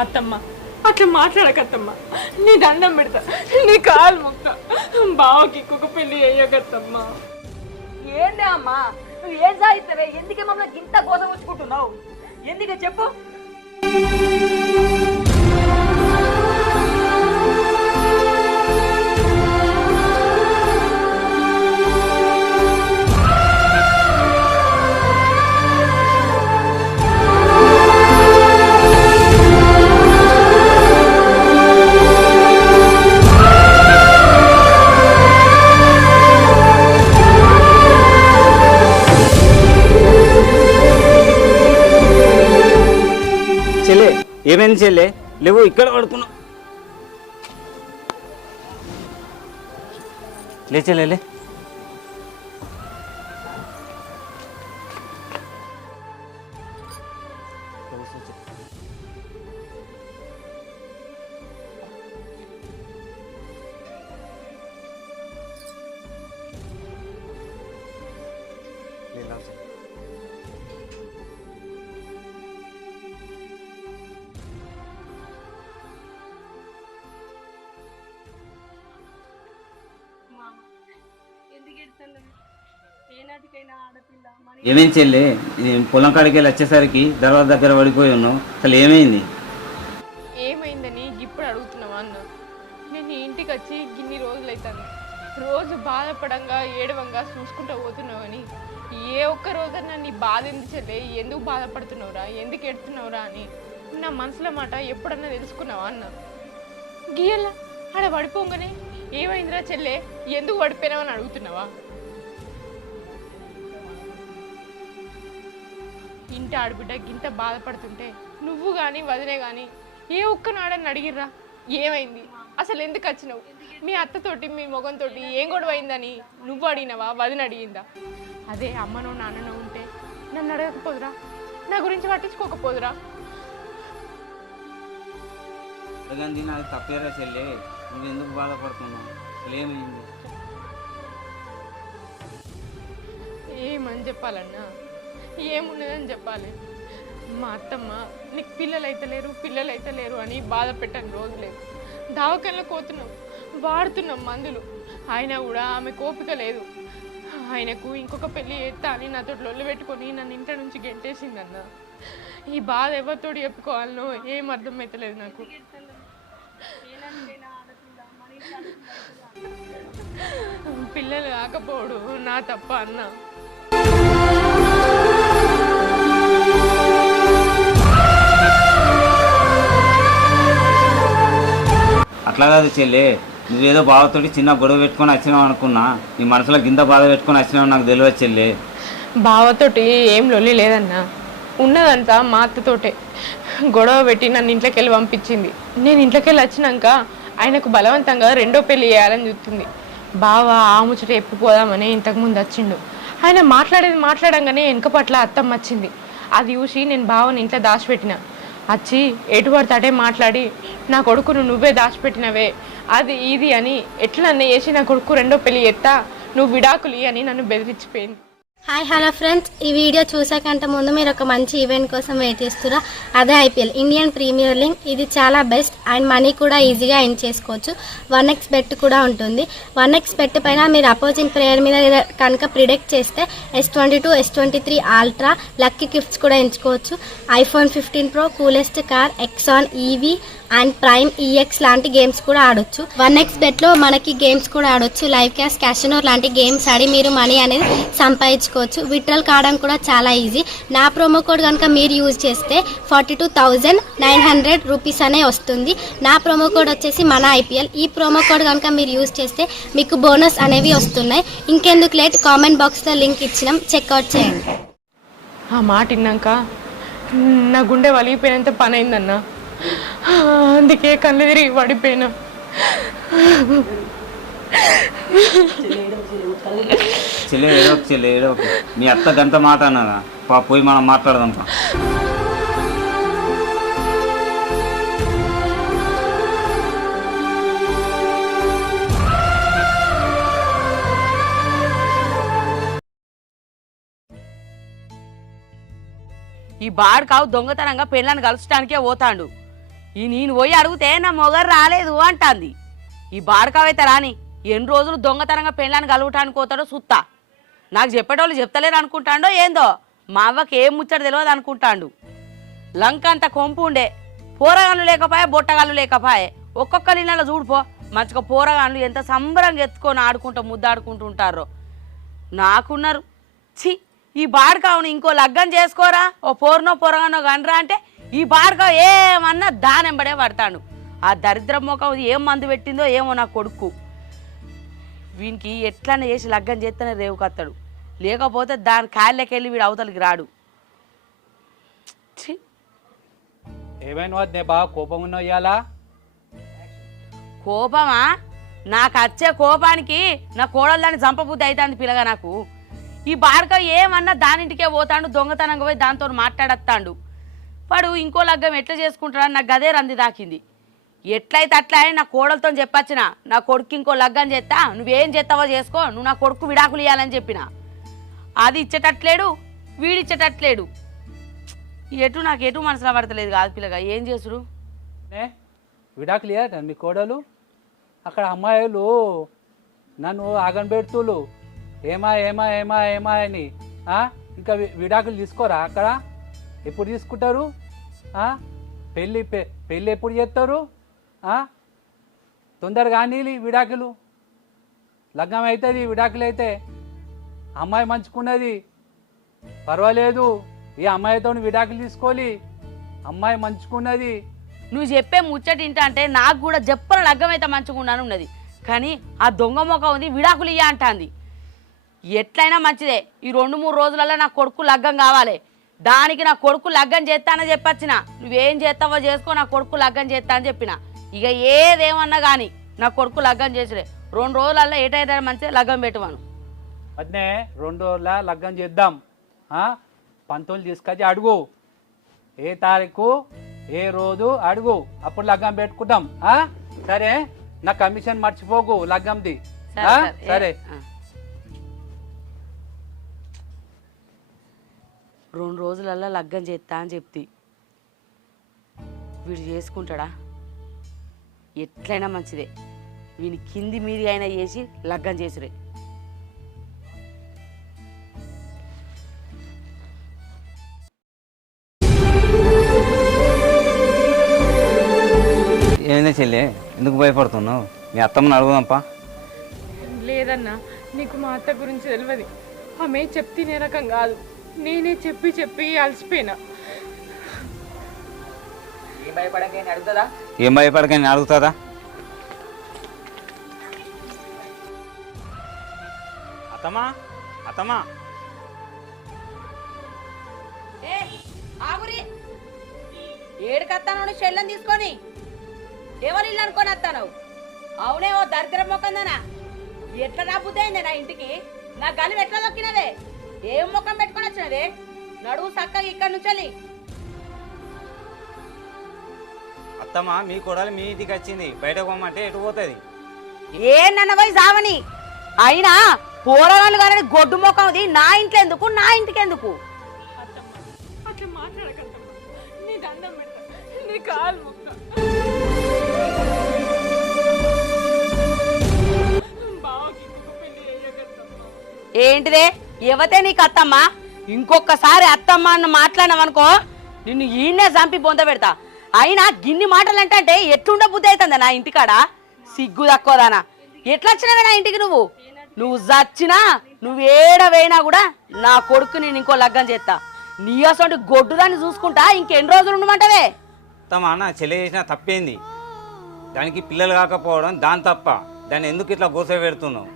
అత్తమ్మ అట్లా మాట్లాడకత్తమ్మ, నీ దండం పెడతా, నీ కాలు మొక్క, బావకి ఇంకొక పెళ్లి అయ్యకత్తమ్మ. ఏందే అమ్మా నువ్వు ఏం సాధిస్తావే? ఎందుకే మమ్మల్ని ఇంత గోద ఉంచుకుంటున్నావు? ఎందుకే చెప్పు. ఏమైంది చెల్లె? లేవు, ఇక్కడ పడుకున్నా. లే చెల్లె. ఏమైంది చెల్లి? పొలం కాడికి వెళ్ళి వచ్చేసరికి దర్వాజ దగ్గర పడిపోయి ఉన్నావు. అసలు ఏమైంది? ఏమైందని ఇప్పుడు అడుగుతున్నావా అన్న? నేను ఇంటికి వచ్చి గిన్ని రోజులు అవుతాను. రోజు బాధపడంగా ఏడవంగా చూసుకుంటూ పోతున్నావు అని ఏ ఒక్క రోజన్నా నీ బాధ ఎందుకు చెల్లే? ఎందుకు బాధపడుతున్నావురా, ఎందుకు ఎడుతున్నావురా అని నా మనసులో మాట ఎప్పుడన్నా తెలుసుకున్నావా అన్న? గీయల్లా ఆడ పడిపోగానే ఏమైందిరా చెల్లే, ఎందుకు పడిపోయినావు అని అడుగుతున్నావా? ఇంటి ఆడబిడ్డ గింత బాధపడుతుంటే నువ్వు కానీ వదిలే కానీ ఏ ఒక్కనాడని అడిగిర్రా ఏమైంది, అసలు ఎందుకు వచ్చినావు, మీ అత్తతోటి మీ మొగంతో ఏం గొడవ అయిందని నువ్వు అడిగినవా, వదిన అడిగిందా? అదే అమ్మనో నాన్ననో ఉంటే నన్ను అడగకపోదురా, నా గురించి పట్టించుకోకపోదురా? నాకు తప్పేరా చెల్లే, నువ్వు ఎందుకు బాధపడుతున్నావు? ఏమైంది? ఏమని చెప్పాలన్నా, ఏమున్నదని చెప్పాలి? మా అత్తమ్మ నీకు పిల్లలు అయితే లేరు అని బాధ పెట్టని రోజు లేదు. దావకల్లో కోతున్నాం, వాడుతున్నాం మందులు, అయినా కూడా ఆమె కోపిక లేదు. ఆయనకు ఇంకొక పెళ్ళి చేస్తా అని నాతో లొల్లు పెట్టుకొని నన్ను ఇంటి నుంచి గెంటేసిందన్న. ఈ బాధ ఎవరితోటి చెప్పుకోవాలనో ఏం అర్థమవుతలేదు నాకు. పిల్లలు కాకపోడు నా తప్ప అన్న. అట్లా కాదు చెల్లే, నువ్వేదో బావతోటి చిన్న గొడవ పెట్టుకొని వచ్చినావు అనుకున్నా, నీ మనసులో గింత బాధ పెట్టుకొని వచ్చినావు నాకు తెలియదు చెల్లే. బావతోటి ఏం లొల్లి లేదన్నా, ఉన్నదంతా మా అత్తతోటే. గొడవ పెట్టి నన్ను ఇంట్లోకి వెళ్ళి పంపించింది. నేను ఇంట్లోకి వెళ్ళి వచ్చినాక ఆయనకు బలవంతంగా రెండో పెళ్లి చేయాలని చూస్తుంది. బావ ఆ ముచ్చట ఎప్పుపోదామని ఇంతకుముందు వచ్చిండు. ఆయన మాట్లాడంగానే వెనక పట్ల అత్తమ్మ వచ్చింది. అది చూసి నేను బావని ఇంట్లో దాచిపెట్టిన. వచ్చి ఎటు పడితే మాట్లాడి నా కొడుకును నువ్వే దాచిపెట్టినవే అది ఇది అని ఎట్లా చేసి నా కొడుకు రెండో పెళ్లి ఎత్తా, నువ్వు విడాకులి అని నన్ను బెదిరించిపోయింది. హాయ్ హలో ఫ్రెండ్స్, ఈ వీడియో చూసాకంటే ముందు మీరు ఒక మంచి ఈవెంట్ కోసం వెయిట్ చేస్తురా. అదే ఐపీఎల్ ఇండియన్ ప్రీమియర్ లీగ్. ఇది చాలా బెస్ట్ అండ్ మనీ కూడా ఈజీగా ఎర్న్ చేసుకోవచ్చు. 1x బెట్ కూడా ఉంటుంది. 1x బెట్ పైన మీరు అపోజింగ్ ప్లేయర్ మీద కనుక ప్రిడిక్ట్ చేస్తే S22, S23 ultra lucky gifts కూడా ఎంచుకోవచ్చు. iPhone 15 Pro, coolest car, exon EV and prime EX లాంటి గేమ్స్ కూడా ఆడొచ్చు. 1x బెట్ లో మనకి గేమ్స్ కూడా ఆడొచ్చు. లైవ్ క్యాష్, క్యాసినో లాంటి గేమ్స్ ఆడి మీరు మనీ అనేది సంపాదించుకోవచ్చు. విత్డ్రాల్ కావడం కూడా చాలా ఈజీ. నా ప్రోమో కోడ్ కనుక మీరు యూజ్ చేస్తే 42,900 రూపీస్ అనే వస్తుంది. నా ప్రోమో కోడ్ వచ్చేసి మన IPL. ఈ ప్రోమో కోడ్ కనుక మీరు యూజ్ చేస్తే మీకు బోనస్ అనేవి వస్తున్నాయి. ఇంకెందుకు లేట్, కామెంట్ బాక్స్ లో లింక్ ఇచ్చినాం, చెక్అవుట్ చేయండి. ఆ మాట విన్నాక నా గుండె వలిగిపోయినంత పని అయిందన్నా. అందుకే కళ్ళు తిరిగి పడిపోయినా. చెల్లె మీ అత్త గంట మాట అన్నదా, పోయి మనం మాట్లాడదాం. ఈ బాడుకావు దొంగతనంగా పెళ్ళాన్ని కలుసడానికే పోతాడు. నేను పోయి అడిగితే నా మొగరు రాలేదు అంటాంది. ఈ బాడకావైతే రాని ఎన్ని రోజులు దొంగతనంగా పెళ్ళాన్ని కలుగుటానికి పోతాడో సుత్తా. నాకు చెప్పేటోళ్ళు చెప్తలేరు అనుకుంటాడో ఏందో, మా అవ్వకి ఏం ముచ్చట తెలియదు అనుకుంటాడు. లంక అంత కొంపు ఉండే, పోరగాళ్ళు లేకపోయే బొట్టగాళ్ళు లేకపోయే. ఒక్కొక్క నీళ్ళలో చూడిపో మంచిగా పోరగాళ్ళు ఎంత సంబరంగా ఎత్తుకొని ఆడుకుంటూ ముద్దాడుకుంటూ ఉంటారో. నాకున్నారు ఛీ ఈ బాడకావుని ఇంకో లగ్గం చేసుకోరా, ఓ పోరనో పొరగానో గనరా అంటే ఈ బాడకావు ఏమన్నా దానెంబడే పడతాడు. ఆ దరిద్ర మొఖం ఏం మందు పెట్టిందో ఏమో నా కొడుకు. వీనికి ఎట్లనే చేసి లగ్గం చేస్తేనే రేవుకత్తాడు, లేకపోతే దాని కాళ్ళకెళ్ళి వీడు అవతలికి రాడు. ఏమైనా వద్దే బాగా కోపం ఉన్నా ఇయ్యాలా? కోపమా? నాకు వచ్చే కోపానికి నా కోడలు దాన్ని చంపబుద్ధి అవుతుంది పిల్లగా నాకు. ఈ బాడక ఏమన్నా దానింటికే పోతాడు, దొంగతనంగా పోయి దాంతో మాట్లాడత్తాడు. వాడు ఇంకో లగ్గం ఎట్లా చేసుకుంటాడని నాకు గదే రంది దాకింది. ఎట్లయితే అట్లా అని నా కోడలతో చెప్పొచ్చిన, నా కొడుకు ఇంకో లగ్గం చేస్తా, నువ్వేం చేస్తావో చేసుకో, నువ్వు నా కొడుకు విడాకులు ఇవ్వాలని చెప్పిన. అది ఇచ్చేటట్లేడు, వీడిచ్చేటట్లేడు. నాకు ఎటు మనసులో పడతలేదు కాదు పిల్లగా, ఏం చేసుడు? విడాకులు ఇయ్యట మీ కోడలు? అక్కడ అమ్మాయిలు నన్ను ఆగని పెడుతులు ఏమా ఏమా ఏమా ఏమా అని. ఇంకా విడాకులు తీసుకోరా అక్కడ? ఎప్పుడు తీసుకుంటారు? పెళ్ళి ఎప్పుడు చేస్తారు? తొందరగా నీళ్ళు విడాకులు, లగ్గం అవుతుంది విడాకులు అయితే. అమ్మాయి మంచుకున్నది పర్వాలేదు, ఈ అమ్మాయితో విడాకులు తీసుకోవాలి. అమ్మాయి మంచుకున్నది. నువ్వు చెప్పే ముచ్చటింట అంటే నాకు కూడా చెప్పన లగ్గం అయితే మంచుకున్నాను ఉన్నది, కానీ ఆ దొంగ మొక్క ఉంది విడాకులు ఇయ్య అంటాంది. ఎట్లయినా మంచిదే, ఈ 2-3 రోజులలో నా కొడుకు లగ్గం కావాలి. దానికి నా కొడుకు లగ్గం చేస్తానని చెప్పొచ్చిన, నువ్వేం చేస్తావో చేసుకో, నా కొడుకు లగ్గం చేస్తా అని చెప్పిన. ఇక ఏదేమన్నా కానీ నా కొడుకు లగ్గం చేసుడే. 2 రోజులలో ఏటైతే మంచిదే లగ్గం పెట్టువాను. అదే 2 రోజుల లగ్గం చేద్దాం. పంతులు తీసుకొచ్చి అడుగు, ఏ తారీఖు ఏ రోజు అడుగు, అప్పుడు లగ్గం పెట్టుకుంటాం. సరే, నా కమిషన్ మర్చిపోకు లగ్గంది. సరే 2 రోజులల్లో లగ్గం చేస్తా అని చెప్తి. వీడు చేసుకుంటాడా? ఎట్లయినా మంచిదే, వీని కింది మీది అయినా చేసి లగ్గం చేసురే. ఏందే చెల్లి, ఎందుకు భయపడుతున్నావు? మీ అత్తమ్మని అడుగుదాంపా. లేదన్నా, నీకు మా అత్త గురించి తెలియదు. ఆమె చెప్తే రకం కాదు, నేనే చెప్పి చెప్పి అలసిపోయినా. ఏం భయపడకని అడుగుతుందా? ఏం భయపడకని అడుగుతుందా? అత్తమ్మా అత్తమ్మా ఏడుకత్తాను చెల్లని తీసుకొని ఎవరు ఇల్లు అనుకొని వస్తాను? అవునే ఓ దరిద్రం మొక్కందనా, ఎట్లా రాబుద్దయిందే నా ఇంటికి? నా గలి ఎట్లా దొక్కినవే? ఏం ముఖం పెట్టుకొని వచ్చినవే? నడువు చక్కగా ఇక్కడి నుంచి. అత్తమ్మా, మీ కొడాలి మీ ఇంటికి వచ్చింది, బయటకు పోమంటే ఎటు పోతుంది? ఏనన్నవై జావని అయినా పోరగాళ్ళు కానీ గొడ్డు ముఖంది నా ఇంట్లో ఎందుకు, నా ఇంటికి ఎందుకు? అట్లా మాట్లాడకమ్మా, నీ దండం పెట్ట, నీ కాలు మొక్క. ఏంటిదే యువతే నీకు అత్తమ్మ? ఇంకొకసారి అత్తమ్మ అన్న మాట్లాడినావనుకో నిన్ను ఈయనే చంపి బొంద పెడతా. అయినా గిన్ని మాటలు అంటే ఎట్లుండ బుద్ధి అవుతుందా నా ఇంటికాడ? సిగ్గు తక్కువదానా, ఎట్లా వచ్చినావే నా ఇంటికి? నువ్వు చచ్చినా నువ్వు ఏడవైనా కూడా నా కొడుకు నేను ఇంకో లగ్గం చేస్తా. నీ అసలు గొడ్డుదాన్ని చూసుకుంటా ఇంకెన్ని రోజులు ఉండమంటావే? అత్తమ్మా, నా చెల్లి చేసిన తప్పేంది? దానికి పిల్లలు కాకపోవడం దాని తప్ప, దాన్ని ఎందుకు ఇట్లా గోస పెడుతున్నావు?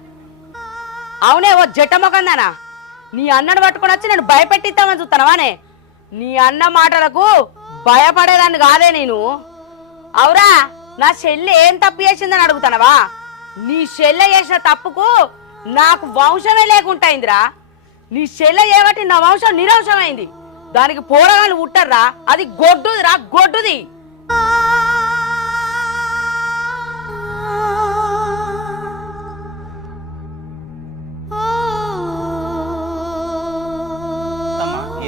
అవునే ఓ జట్ట మొకందానా, నీ అన్నను పట్టుకొని వచ్చి నేను భయపెట్టిద్దామని చూస్తానవానే? నీ అన్న మాటలకు భయపడేదాన్ని కాదే నేను. అవురా, నా చెల్లి ఏం తప్పు చేసిందని అడుగుతానవా? నీ చెల్లె చేసిన తప్పుకు నాకు వంశమే లేకుంటాయిందిరా. నీ చెల్లె ఏబట్టి నా వంశం నిరవంశమైంది. దానికి పోరగాళ్ళు ఉట్టర్రా, అది గొడ్డుదిరా, గొడ్డుది.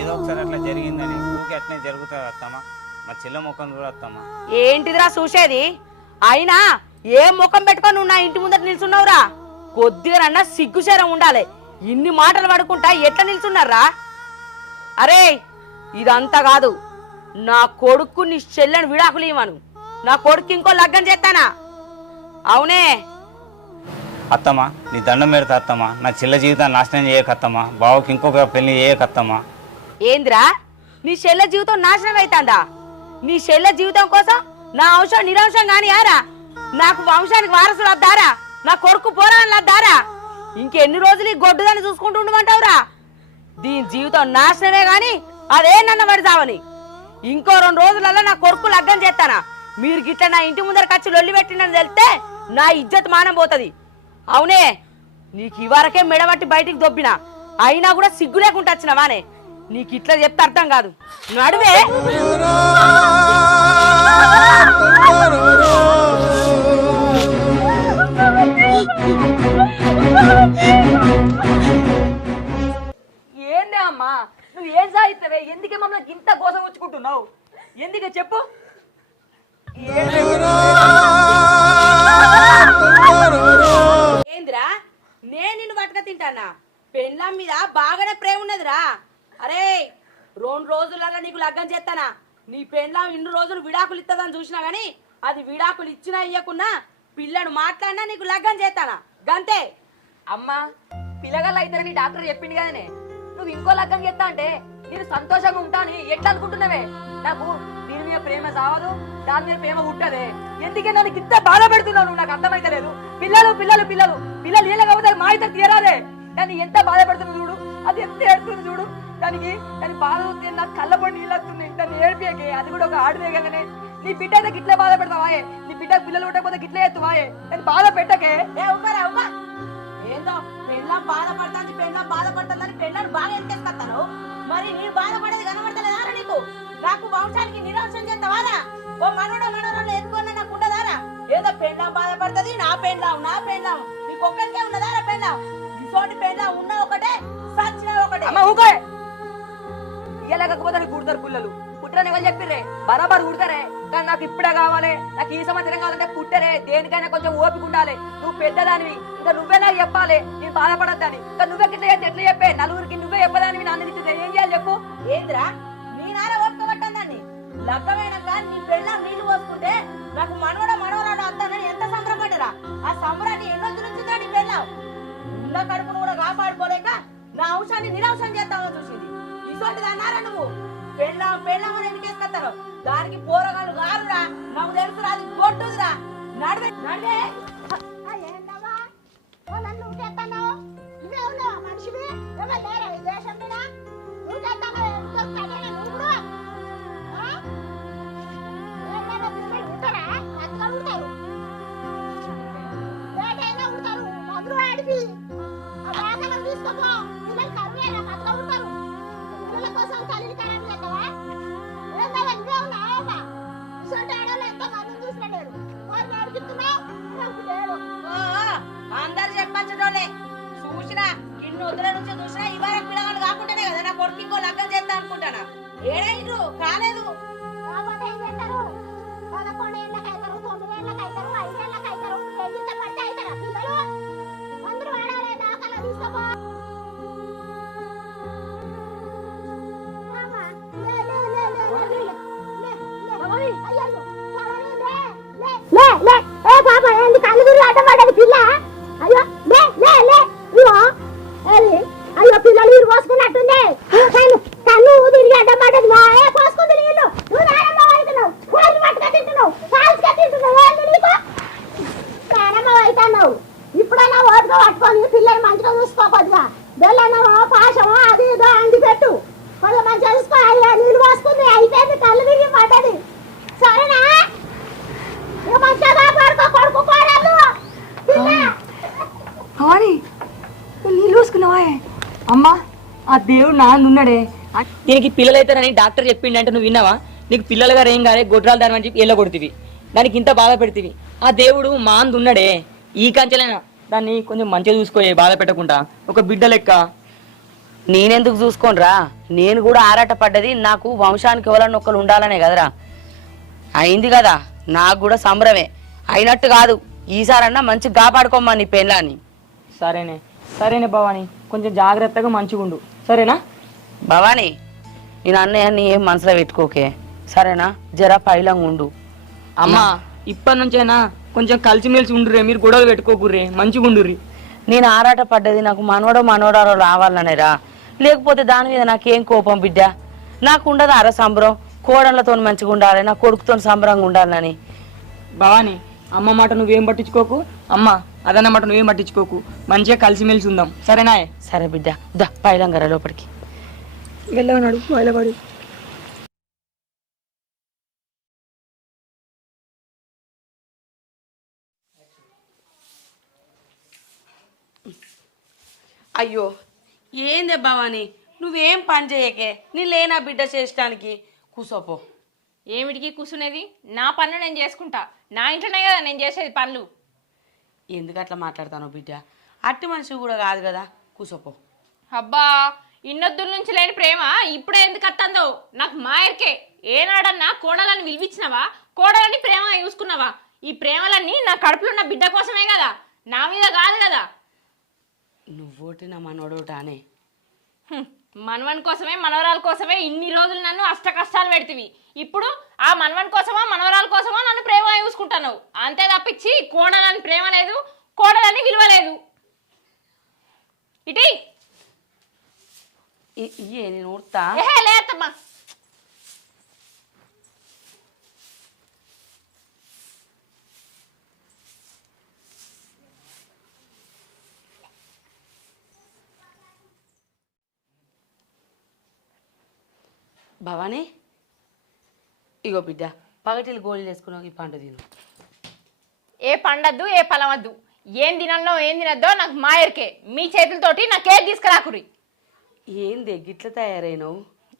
ఏదో ఒకసారి అట్లా జరిగిందని ఊరికి అట్లనే జరుగుతుంది అత్తమ్మా. మా చెల్లె ముఖం కూడా అత్తమ్మా. ఏంటిదిరా చూసేది? అయినా ఏం ముఖం పెట్టుకొని నువ్వు నా ఇంటి ముందట నిల్చున్నావురా? కొద్దిగా సిగ్గుశరం ఉండాలి. ఇన్ని మాటలు పడుకుంటా ఎట్లా నిల్చున్నారా? అరే ఇదంతా కాదు, నా కొడుకు నీ చెల్లెని విడాకులు ఇవ్వను. నా కొడుకు ఇంకో లగ్గం చేస్తానా? అవునే అత్తమ్మా నీ దండం పెడతా అత్తమ్మా, నా చెల్లె జీవితాన్ని నాశనం చేయకత్తమ్మా, బావకి ఇంకొక పెళ్లి చేయకత్తమ్మా. ఏంద్రా నీ చెల్లె జీవితం నాశనం అవుతుందా? నీ చెల్లె జీవితం కోసం నా అంశం నిరంశం కాని ఆరా? నాకు వంశానికి వారసులు వద్దారా? నా కొడుకు పోరాని వద్దారా? ఇంకెన్ని రోజులు ఈ గొడ్డుదని చూసుకుంటూ ఉండమంటావురా? దీని జీవితం నాశనమే గాని అదే నన్న పడిదావని. ఇంకో 2 రోజులలో నా కొడుకు లగ్గం చేస్తానా? మీరు గిట్ల నా ఇంటి ముందర ఖర్చు లొల్లి పెట్టినని తెలిస్తే నా ఇజ్జత్ మానం పోతుంది. అవునే నీకు ఇవరకే మెడబట్టి బయటికి దొబ్బినా, అయినా కూడా సిగ్గు లేకుండా వచ్చినవానే. నీకు ఇట్లా చెప్తే అర్థం కాదు. నడువే. ఏందే అమ్మా నువ్వు ఏం సాధిస్తావే? ఎందుకే మమ్మల్ని ఇంత గోసం ఉంచుకుంటున్నావు? ఎందుకే చెప్పు. ఏందిరా నేను నిన్ను పట్టుక తింటానా? పెండ్లం మీద బాగానే ప్రేమ ఉన్నదిరా. అరే 2 రోజులలో నీకు లగ్గం చేస్తానా? నీ పెండ్లం 2 రోజులు విడాకులు ఇస్తుందని చూసినా గానీ అది విడాకులు ఇచ్చినా ఇయ్యకున్నా పిల్లను మాట్లాడినా నీకు లగ్గం చేస్తానా? గంతే. అమ్మా పిల్లగాళ్ళు అయితారని డాక్టర్ చెప్పింది కదనే. నువ్వు ఇంకో లగ్గం చేస్తా అంటే నేను సంతోషంగా ఉంటా అని ఎట్లా అనుకుంటున్నావే? నాకు దీని మీద ప్రేమ సావదు, దాని మీద ప్రేమ ఉంటదే. ఎందుకే నన్ను ఇంత బాధ పెడుతున్నావు నువ్వు? నాకు అర్థమైతే లేదు. పిల్లలు పిల్లలు పిల్లలు పిల్లలు నీళ్ళ కాబట్టి మా ఇద్దరు తీరాదే. దాన్ని ఎంత బాధ పెడుతుంది చూడు, అది ఎంత ఏడుతుంది చూడు. దాని బాధ వస్తే నాకు కళ్ళపడి నీళ్ళు వస్తున్నాయి. దాన్ని ఏడిపియకే, అది కూడా ఒక ఆడదే కదనే. నీ బిడ్డ అయితే గిట్లే బాధ పెడతావాయే? నీ బిడ్డ పిల్లలు ఉండకపోతే గిట్లే ఎత్తువాయే? దాన్ని బాధ పెట్టకే. ఏందో పెళ్ళం బాధపడతాను, పెళ్ళం బాధపడుతుందని పెళ్ళని బాగా ఎత్తుకెళ్తాను. మరి నీ బాధపడేది కనబడతలేదారా నీకు? నాకు వంశానికి నిరాశం చేస్తావారా? ఓ మనోరాలు ఎత్తుకున్నా నాకు ఉండదారా? ఏదో పెళ్ళం బాధపడుతుంది, నా పెళ్ళం నీకు ఒక్కరికే ఉన్నదారా పెళ్ళం? ఇటువంటి పెళ్ళం ఉన్న ఒకటే, సచ్చిన ఒకటే. అమ్మ ఊకే ఇయ్యలేకపోతే కుడతారు పిల్లలు. పుట్టరని ఎవరు చెప్పిర్రే? బరాబర్ కుడతారే. కానీ నాకు ఇప్పుడే కావాలి, నాకు ఈ సంవత్సరం కావాలంటే పుట్టరే. దేనికైనా కొంచెం ఓపిక ఉండాలి. నువ్వు పెద్దదానివి, ఇంకా నువ్వే నాకు చెప్పాలి నేను బాధపడద్దని. ఇంకా నువ్వే గిట్ల ఎట్లా చెప్పే? నలుగురికి నువ్వే చెప్పదానివి, నాన్న తిట్టితే ఏం చేయాలి చెప్పు? ఏంద్రా నీ నాన్న ఒప్పుకోబట్టుందాన్ని లగ్గమైనాక నీ పెళ్ళం నీళ్లు పోసుకుంటే నాకు మనవరాడు వస్తానని ఎంత సంబరపడ్డరా? ఆ సంబరాన్ని ఎన్నొద్దు నుంచి నీ పెళ్ళం ఉన్న కడుపును కూడా కాపాడుకోలేక నా అంశాన్ని నిరవసం చేస్తామని చూసింది. ఇటువంటిది అన్నారా నువ్వు? పెళ్ళం అని ఎన్నికేసుకొస్తారు. దానికి పోరగాళ్ళు గారురా, నాకు తెలుసురా, అది కొట్టుదిరా. నడివే నడివే. అందరు చెప్పచ్చోలే చూసినా ఇన్ని వద్దుల నుంచి చూసినా ఇవాళ పిల్లగాళ్ళు కాకుండానే కదా నా కొడుకు ఇంకో లగ్గం చేస్తా అనుకుంటానా? ఏడైండ్రు కాలేదు. అయ్యో పిల్లలు మీరు పోసుకున్నట్టుంది. కన్ను తిరిగి అడ్డం పడ్డది. పోసుకుని తిరిగి తింటున్నావు, కాల్చుగా తింటున్నావు. నానమ్మ అవుతున్నావు. ఇప్పుడైనా ఓటుగా పట్టుకొని పిల్లలు మంచిగా చూసుకోకొద్దుగా. బెల్లన్నమో పాశమో అది ఇదో అండి పెట్టు. కొంచెం మంచిగా చూసుకో. అయ్యా నీళ్ళు పోసుకుంది, అయిపోయింది, కళ్ళు తిరిగి పడ్డది. సరేనా? మంచిగా పడుకో, కొడుకు కోడలు నీళ్ళు పోసుకున్నావా? అమ్మా ఆ దేవుడు నాన్నున్నాడే. దీనికి పిల్లలు అవుతారని డాక్టర్ చెప్పిండి అంటే నువ్వు విన్నావా? నీకు పిల్లలు గారు ఏం కాదే, గొడ్రాలు దాని అని చెప్పి ఎల్ల కొడుతుంది. దానికి ఇంత బాధ పెడుతుంది. ఆ దేవుడు మాందున్నాడే. ఈ కంచెలైనా దాన్ని కొంచెం మంచిగా చూసుకోయే, బాధ పెట్టకుండా. ఒక బిడ్డ లెక్క. నేనెందుకు చూసుకోనరా? నేను కూడా ఆరాట పడ్డది నాకు వంశానికి ఎవరన్నా ఒకరు ఉండాలనే కదరా. అయింది కదా, నాకు కూడా సంబరమే. అయినట్టు కాదు, ఈసారన్నా మంచి కాపాడుకోమ్మా నీ పెళ్ళాన్ని. సరేనే భవాని, కొంచెం జాగ్రత్తగా మంచిగా ఉండు, సరేనా? భవానీ, నేను అన్నయ్యన్ని ఏం మనసులో పెట్టుకోకే, సరేనా? జర పైలంగా ఉండు. అమ్మా ఇప్పటి నుంచైనా కొంచెం కలిసిమెలిసి ఉండురే, మీరు గొడవలు పెట్టుకోకుర్రే, మంచిగా ఉండుర్రి. నేను ఆరాట పడ్డది నాకు మనవడో రావాలనేరా, లేకపోతే దాని మీద నాకేం కోపం బిడ్డ. నాకు ఉండదు అర సంబరం, కోడళ్ళతో మంచిగా ఉండాలి, నా కొడుకుతో సంబరంగా ఉండాలని. భవాని, అమ్మ మాట నువ్వేం పట్టించుకోకు, అమ్మ అదన్న మాట నువ్వేం పట్టించుకోకు, మంచిగా కలిసిమెలిసి ఉందాం, సరేనా? సరే బిడ్డ, దా పైలంగరా లోపలికి. వెళ్ళవనాడు బయలుపడి. అయ్యో ఏందే భవాని, నువ్వేం పని చేయకే, నీ లేనా బిడ్డ చేసడానికి. కూసోపో. ఏమిటికి కూర్చునేది? నా పనులు నేను చేసుకుంటా, నా ఇంట్లోనే కదా నేను చేసేది పనులు. ఎందుకు అట్లా మాట్లాడతాను బిడ్డ? అట్టి మనిషి కూడా కాదు కదా, కూసోపో. అబ్బా, ఇన్నొద్దుల నుంచి లేని ప్రేమ ఇప్పుడే ఎందుకు వస్తుందో నాకు మాయర్కే. ఏనాడన్నా కోడలని విలువిచ్చినవా, కోడలని ప్రేమ చూసుకున్నావా? ఈ ప్రేమలన్నీ నా కడుపులో ఉన్న బిడ్డ కోసమే కదా, నా మీద కాదు కదా. నువ్వోటి నా మనోడోటానే. మనవన్ కోసమే మనవరాల కోసమే ఇన్ని రోజులు నన్ను అష్ట కష్టాలు పెడితివి. ఇప్పుడు ఆ మనవన్ కోసమా మనవరాల కోసమా నన్ను ప్రేమ చూసుకుంటాను, అంతే తప్పించి కోడలని ప్రేమ లేదు, కోడలని విలువ లేదు. ఇటీ ఇయ్యే నేను ఊర్తా. లేదమ్మా. భవానీ, ఇగో బిడ్డ, పగటిలు గోళీలు వేసుకున్నావు, ఈ పండు తిను. ఏ పండద్దు, ఏ పలవద్దు, ఏం తినన్నో ఏం తినద్దో నాకు మాయర్కే. మీ చేతులతోటి నాకేం తీసుకురాకురి. ఏంది గిట్ల తయారైనవు?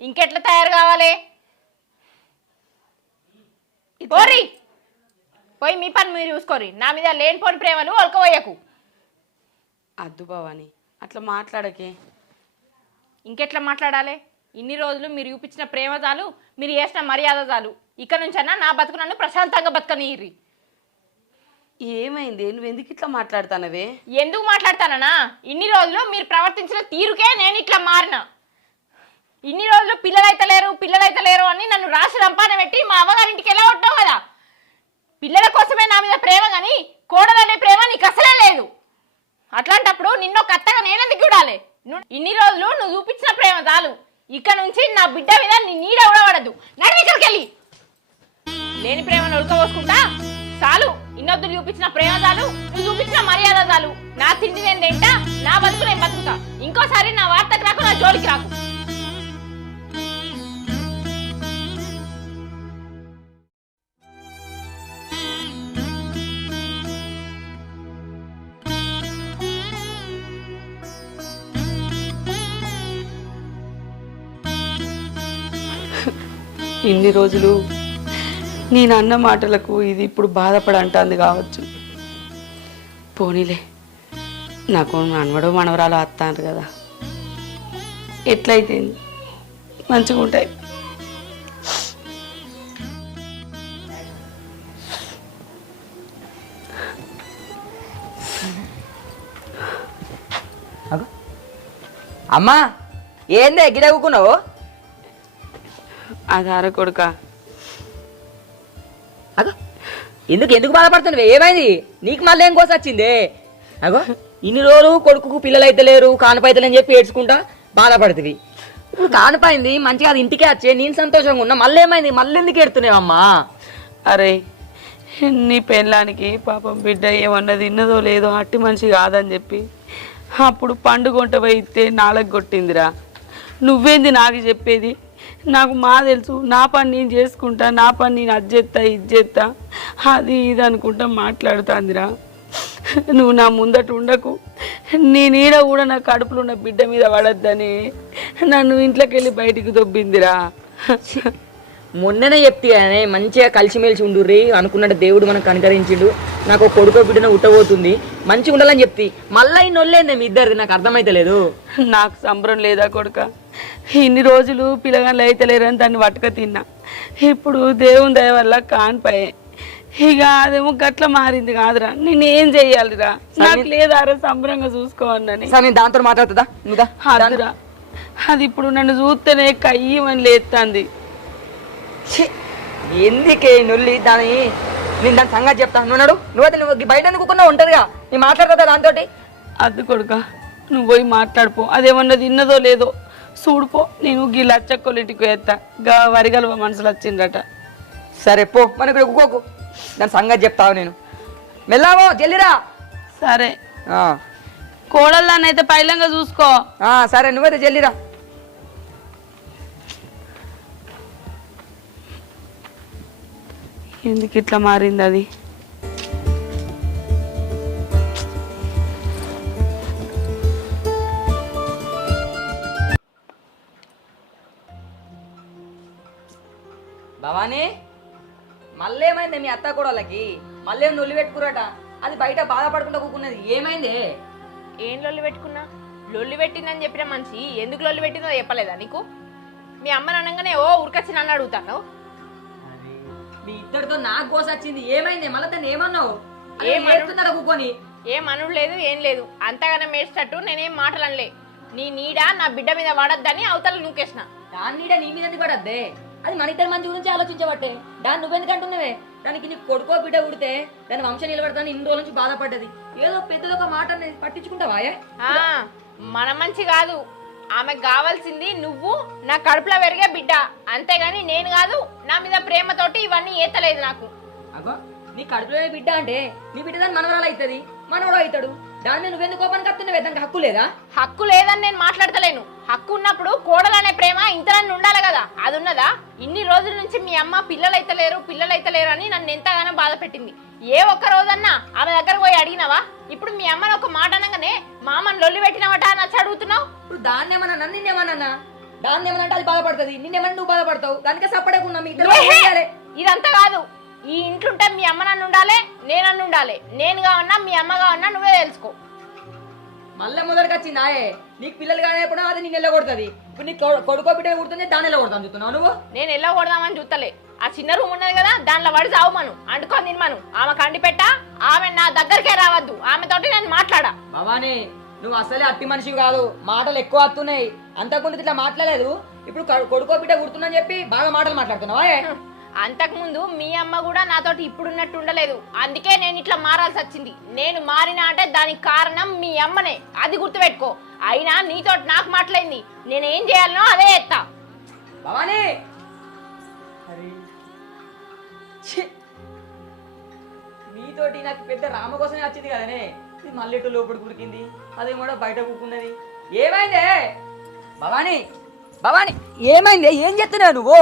ఇంకెట్లా తయారు కావాలి? పోరి, పోయి మీ పని మీరు చూసుకోరి, నా మీద లేనిపోని ప్రేమలు ఒలకపోయకు. అద్దు భవానీ, అట్లా మాట్లాడకే. ఇంకెట్లా మాట్లాడాలి? ఇన్ని రోజులు మీరు చూపించిన ప్రేమ చాలు, మీరు చేసిన మర్యాద చాలు. ఇక్కడ నుంచన్నా నా బతుకు నన్ను ప్రశాంతంగా బతకనియ్యి. ఏమైంది? నువ్వు ఎందుకు ఇట్లా మాట్లాడతానవే? ఎందుకు మాట్లాడతానా? ఇన్ని రోజులు మీరు ప్రవర్తించిన తీరుకే నేను ఇట్లా మారిన. ఇన్ని రోజులు పిల్లలైతే లేరు అని నన్ను రాసి రంపాన పెట్టి మా అమ్మగారింటికి ఎలా ఉంటావు కదా. పిల్లల కోసమే నా మీద ప్రేమ, కానీ కోడలనే ప్రేమ నీకు అసలే లేదు. అట్లాంటప్పుడు నిన్నో కత్తగా నేనెందుకు చూడాలి? ఇన్ని రోజులు నువ్వు చూపించిన ప్రేమ చాలు, ఇక్కడ నుంచి నా బిడ్డ మీద నీ నీడ ఉడవడదు. నడి ఇక్కడికి వెళ్ళి. లేని ప్రేమను ఉడకబోసుకుంటా చాలు. ఇన్నొద్దులు చూపించిన ప్రేమ చాలు, నువ్వు చూపించిన మర్యాద చాలు. నా తిండి నేను తింటా, నా బతుకు నేను బతుకుతా. ఇంకోసారి నా వార్తకు రాకు, నా జోలికి రాకు. ఇన్ని రోజులు నేను అన్న మాటలకు ఇది ఇప్పుడు బాధపడంటుంది కావచ్చు. పోనీలే, నాకు మనవడో మనవరాలు వస్తాను కదా, ఎట్లయితే మంచిగా ఉంటాయి. అమ్మా ఏందే గిడవుకున్నావు? అదార కొడుక, అగో ఎందుకు బాధపడుతున్నావు? ఏమైంది నీకు? మళ్ళీ ఏం కోస వచ్చిందే? అగో ఇన్ని రోజులు కొడుకుకు పిల్లలైతే లేరు, కానుపైతలేని చెప్పి ఏడ్చుకుంటా బాధపడుతుంది. ఇప్పుడు కానుపైంది మంచిగా, అది ఇంటికే వచ్చే నేను సంతోషంగా ఉన్నా. మళ్ళీ ఏమైంది? మళ్ళీ ఎందుకు ఏడుతున్నావమ్మా? అరే నీ పెళ్ళానికి పాపం బిడ్డ ఏమన్నా తిన్నదో లేదో అట్టి మనిషి కాదని చెప్పి అప్పుడు పండుగొంట పోయితే నాలుగు కొట్టిందిరా. నువ్వేంది నాకు చెప్పేది? నాకు మా తెలుసు, నా పని నేను చేసుకుంటా, నా పని నేను అజ్జెత్తా ఇజ్జెత్తా అది ఇది అనుకుంటా మాట్లాడుతాందిరా. నువ్వు నా ముందట ఉండకు, నీ నీడ కూడా నా కడుపులో ఉన్న బిడ్డ మీద పడద్దని నన్ను ఇంట్లోకి వెళ్ళి బయటికి దొబ్బిందిరా. మొన్ననే చెప్తే మంచిగా కలిసిమెలిసి ఉండుర్రి అనుకున్నట్టు దేవుడు మనకు కనికరించిండు. నాకు ఒక కొడుకో బిడ్డను ఉట్టబోతుంది, మంచిగా ఉండాలని చెప్తి. మళ్ళీ ఈ నొల్లేందే మీ ఇద్దరిది? నాకు అర్థమైతే లేదు. నాకు సంబరం లేదా కొడుక? ఇన్ని రోజులు పిల్లగాళ్ళు అయితే లేరని దాన్ని పట్టుక తిన్నా. ఇప్పుడు దేవుని దయ వల్ల కానిపోయే ఇక అదేమో గట్ల మారింది కాదురా నేనేం చెయ్యాలిరా నాకు లేదారా సంబరంగా చూసుకోవాలని సార్ నేను దాంతో మాట్లాడుతుందా నువ్వుదా అదురా అది ఇప్పుడు నన్ను చూస్తేనే కయ్యమని లేస్తుంది ఎందుకే నొల్లి దాని నేను దాని సంగతి చెప్తా నువ్వు నువ్వైతే నువ్వు బయట ఎందుకున్నా ఉంటుందిగా నేను మాట్లాడుతుందా దాంతో అద్దు కొడుక నువ్వు పోయి మాట్లాడిపో అదేమన్నా తిన్నదో లేదో చూడుపో నేను గీ లచ్చక్కోలింటికి వేస్తా గా వరిగలవ మనసులు వచ్చిందట సరే పో మనకు ఒక్కోకు దాని సంగతి చెప్తావు నేను మెల్లావో జల్లిరా సరే కోడళ్ళనైతే పైలంగా చూసుకో సరే నువ్వైతే జల్లిరా ఎందుకు ఇట్లా మారింది అది భవానీ మళ్ళీ ఏమైంది మీ అత్త కోడళ్ళకి మళ్ళీ ఏం నొల్లి పెట్టుకురట అది బయట బాధపడుకుంటూ కూకున్నది ఏమైంది ఏం లొల్లి పెట్టుకున్నా లొల్లి పెట్టిందని చెప్పిన మనిషి ఎందుకు లొల్లి పెట్టిందో చెప్పలేదా నీకు మీ అమ్మని అనగానే ఓ ఉరికొచ్చి నన్ను అడుగుతాను మీ ఇద్దరితో నాకు కోస వచ్చింది ఏమైంది మళ్ళీ దాన్ని ఏమన్నావు ఏమవుతున్నారా కూకొని ఏం అనుడు లేదు ఏం లేదు అంతగానే మేస్తట్టు నేనేం మాటలనలే నీ నీడ నా బిడ్డ మీద వాడద్దని అవతల నూకేసిన దాని నీడ నీ మీద ఎందుకు పడద్దే అది మన ఇద్దరి మంచి గురించి ఆలోచించబట్టే దాన్ని నువ్వెందుకు అంటున్నావే దానికి నీ కొడుకో బిడ్డ ఉడితే దాని వంశం నిలబడతాను ఇన్ని రోజుల నుంచి బాధపడ్డది ఏదో పెద్దది ఒక మాట పట్టించుకుంటావా మన మంచి కాదు ఆమెకు కావాల్సింది నువ్వు నా కడుపులో పెరిగే బిడ్డ అంతేగాని నేను కాదు నా మీద ప్రేమతోటి ఇవన్నీ ఏతలేదు నాకు అగో నీ కడుపులో బిడ్డ అంటే నీ బిడ్డ దాని మనవరాలు అవుతుంది మనవడు అవుతాడు దాన్ని నువ్వెందుకు కోపానికి వస్తున్నావే దానికి హక్కు లేదా హక్కు లేదని నేను మాట్లాడతలేను హక్కు ఉన్నప్పుడు కోడలనే ప్రేమ ఇంతనన్ను ఉండాలి కదా అది ఉన్నదా ఇన్ని రోజుల నుంచి మీ అమ్మ పిల్లలైతలేరు అని నన్ను ఎంతగానో బాధ పెట్టింది ఏ ఒక్క రోజన్నా ఆమె దగ్గర పోయి అడిగినావా ఇప్పుడు మీ అమ్మని ఒక మాట అనగానే మా అమ్మని లొల్లి పెట్టినవట నచ్చి అడుగుతున్నావు ఇప్పుడు దాన్ని ఏమన్నా నిన్నేమన్నా దాన్ని ఏమన్నా అంటే అది బాధపడుతుంది నిన్నేమన్నా నువ్వు బాధపడతావు దానికే సపడకున్నా మీ ఇద్దరు ఇదంతా కాదు ఈ ఇంట్లుంటే మీ అమ్మ నన్ను ఉండాలి నేనన్ను ఉండాలి నేను కావన్నా మీ అమ్మ కావన్నా నువ్వే తెలుసుకో మళ్ళీ మొదటికి వచ్చింది ఆయే నీకు పిల్లలు కానప్పుడు అది నేను ఎల్లగొడుతుంది ఇప్పుడు నీ కొడుకో బిడ్డ కుడుతుంది దాన్ని ఎల్లగొడతాను చూస్తున్నావు నువ్వు నేను ఎలా కొడదామని చూస్తలే ఆ చిన్న రూమ్ ఉన్నది కదా దాంట్లో వడి చావుమను అంటుకొని తినమను ఆమె కండి పెట్ట ఆమె నా దగ్గరికే రావద్దు ఆమెతోటి నేను మాట్లాడా భవానీ నువ్వు అసలే అట్టి మనిషి కాదు మాటలు ఎక్కువ వస్తున్నాయి అంతకుముందు ఇట్లా మాట్లాడలేదు ఇప్పుడు కొడుకో బిడ్డ కుడుతుందని చెప్పి బాగా మాటలు మాట్లాడుతున్నావా అంతకుముందు మీ అమ్మ కూడా నాతోటి ఇప్పుడున్నట్టు ఉండలేదు అందుకే నేను ఇట్లా మారాల్సి వచ్చింది నేను మారినా అంటే దానికి కారణం మీ అమ్మనే అది గుర్తుపెట్టుకో అయినా నీతోటి నాకు మాట్లాడింది నేనేం చేయాలనో అదే ఎత్తా భవానీ నీతోటి నాకు పెద్ద రామ కోసమే వచ్చింది కదనే ఇది మల్లెట్టు లోపలికి ఉడికింది అది కూడా బయట కూకున్నది ఏమైందే భవానీ భవానీ ఏమైందే ఏం చెప్తున్నావు నువ్వు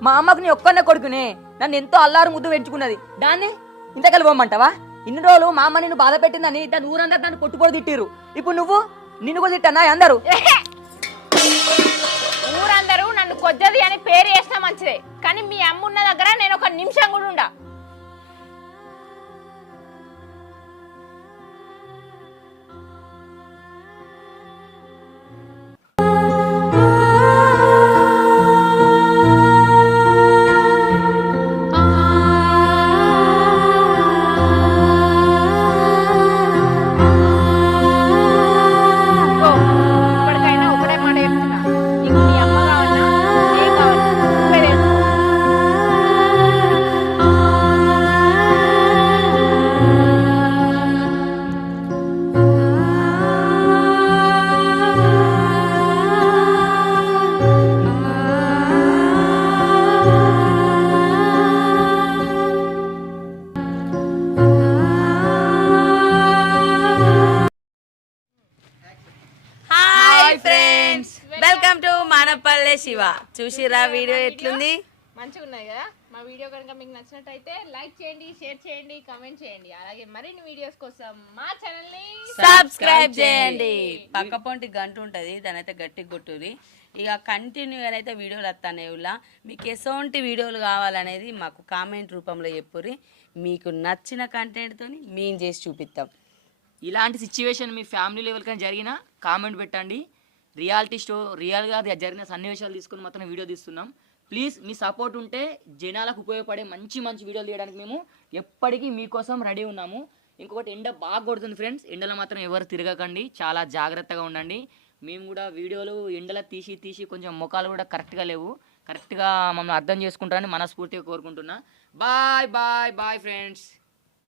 మా అమ్మకు నీ ఒక్కనే కొడుకునే నన్ను ఎంతో అల్లారు ముద్దు పెంచుకున్నది దాన్ని ఇంతకలి పోమ్మంటావా ఇన్ని రోజులు మా అమ్మ నిన్ను బాధ పెట్టిందని దాని ఊరందరూ దాన్ని కొట్టుపోయి తిట్టిరు ఇప్పుడు నువ్వు నిన్ను కూడా తిట్టన్నా అందరూ ఊరందరూ నన్ను కొద్దది అని పేరు వేసినా మంచిదే కానీ మీ అమ్మ ఉన్న దగ్గర నేను ఒక నిమిషం కూడా ఉండా శివ చూసిరా వీడియో ఎట్లుంది మంచిగా ఉన్నాయి కదా మా వీడియో కనుక మీకు నచ్చినట్టయితే లైక్ చేయండి షేర్ చేయండి కామెంట్ చేయండి అలాగే మరిన్ని వీడియోస్ కోసం మా ఛానల్ ని సబ్స్క్రైబ్ చేయండి పక్క పొంటి గంట ఉంటది దానైతే గట్టి కొట్టుది ఇక కంటిన్యూగా అయితే వీడియోలు వస్తానే ఇలా మీకు ఎసోంటి వీడియోలు కావాలనేది మాకు కామెంట్ రూపంలో చెప్పుర్రి మీకు నచ్చిన కంటెంట్తో మేము చేసి చూపిస్తాం ఇలాంటి సిచ్యువేషన్ మీ ఫ్యామిలీ లెవెల్ కానీ జరిగినా కామెంట్ పెట్టండి రియాలిటీగా జరిగిన సన్నివేశాలు తీసుకుని మాత్రం వీడియో తీస్తున్నాం ప్లీజ్ మీ సపోర్ట్ ఉంటే జనాలకు ఉపయోగపడే మంచి మంచి వీడియోలు తీయడానికి మేము ఎప్పటికీ మీకోసం రెడీ ఉన్నాము. ఇంకొకటి ఎండ బాగా కొడుతుంది ఫ్రెండ్స్, ఎండలో మాత్రం ఎవరు తిరగకండి, చాలా జాగ్రత్తగా ఉండండి. మేము కూడా వీడియోలు ఎండలో తీసి కొంచెం ముఖాలు కూడా కరెక్ట్గా లేవు, కరెక్ట్గా మమ్మల్ని అర్థం చేసుకుంటారని మనస్ఫూర్తిగా కోరుకుంటున్నా. Bye bye bye friends.